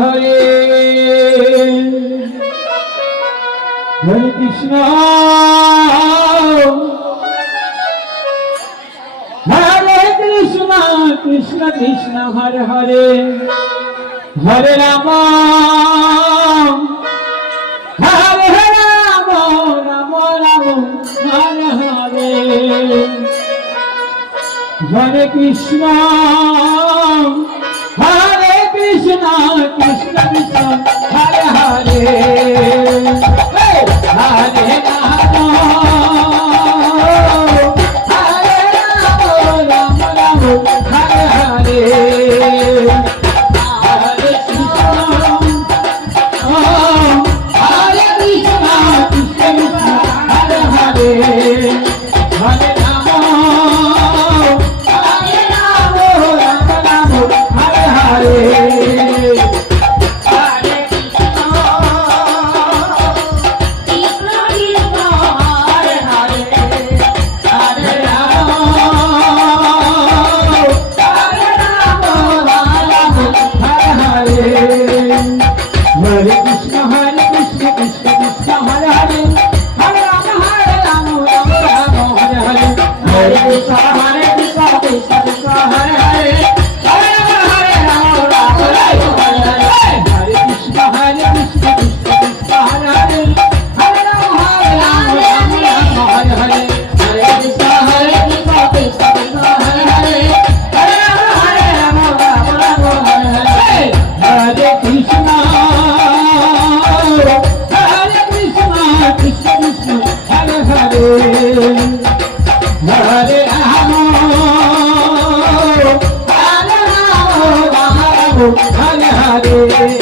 Hare Hare Krishna Hare Krishna Krishna Krishna Hare Hare Hare Ram Hare Ram Ram Ram Hare Hare Hare Krishna Hare Krishna Krishna Krishna Hare Hare Hare Ram Hare Ram Ram Ram Hare Hare Hare Krishna Hare Krishna Krishna Krishna Hare Hare Hare Ram Hare Ram Ram Ram Hare Hare Hare Krishna, Hare Krishna, Krishna Krishna, Hare Hare, Hare Rama, Hare Rama, Rama Rama, Hare Hare, Hare Krishna, Hare Krishna, Krishna Krishna, Hare Hare, Hare Rama, Hare Rama, Rama Rama, Hare Hare, Hare Krishna, Hare Krishna, Krishna Krishna, Hare Hare, Hare Rama, Hare Rama, Rama Rama, Hare Hare, Hare Krishna, Hare Krishna, Krishna Krishna, Hare Hare, Hare Rama, Hare Rama, Rama Rama, Hare Hare, Hare Krishna. Krishna Krishna Hare Hare Hare Rama Hare Rama Hare Hare Hare